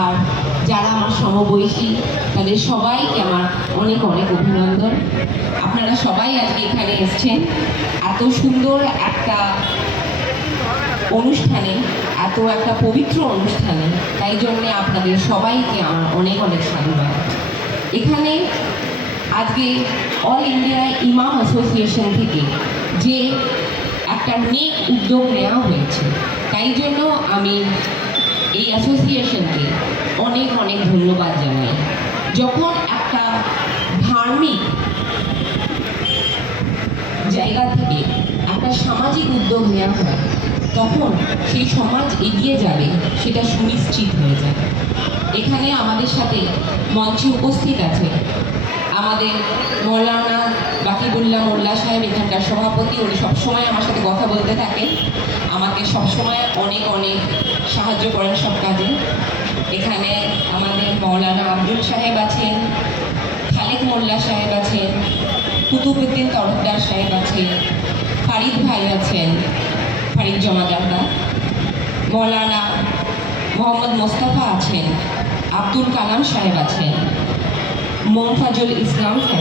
আর যারা আমার সমবয়সী তাদের সবাইকে আমার অনেক অনেক অভিনন্দন। আপনারা সবাই আজকে এখানে এসেছেন এত সুন্দর একটা অনুষ্ঠানে, এত একটা পবিত্র অনুষ্ঠানে, তাই জন্যে আপনাদের সবাইকে আমার অনেক অনেক সাধুবাদ। এখানে আজকে অল ইন্ডিয়া ইমাম অ্যাসোসিয়েশন থেকে যে একটা নেক উদ্যোগ নেওয়া হয়েছে, তাই জন্য আমি এই অ্যাসোসিয়েশনকে অনেক অনেক ধন্যবাদ জানাই। যখন একটা ধার্মিক জায়গা থেকে একটা সামাজিক উদ্যোগ নেওয়া হয়, তখন সেই সমাজ এগিয়ে যাবে সেটা সুনিশ্চিত হয়ে যায়। এখানে আমাদের সাথে মঞ্চে উপস্থিত আছে আমাদের মৌলানা বাকিবুল্লাহ মোল্লা সাহেব, এখানকার সভাপতি। উনি সবসময় আমার সাথে কথা বলতে থাকেন, আমাকে সবসময় অনেক অনেক সাহায্য করেন সব কাজে। এখানে আমাদের মৌলানা আব্দুল সাহেব আছেন, খালেক মোল্লা সাহেব আছেন, কুতুবউদ্দিন তরফদার সাহেব আছেন, ফারিদ ভাই আছেন, ফারিদ জমাদারদা, মৌলানা মোহাম্মদ মোস্তফা আছেন, আব্দুল কালাম সাহেব আছেন, মোমতাজুল ইসলাম সাহেব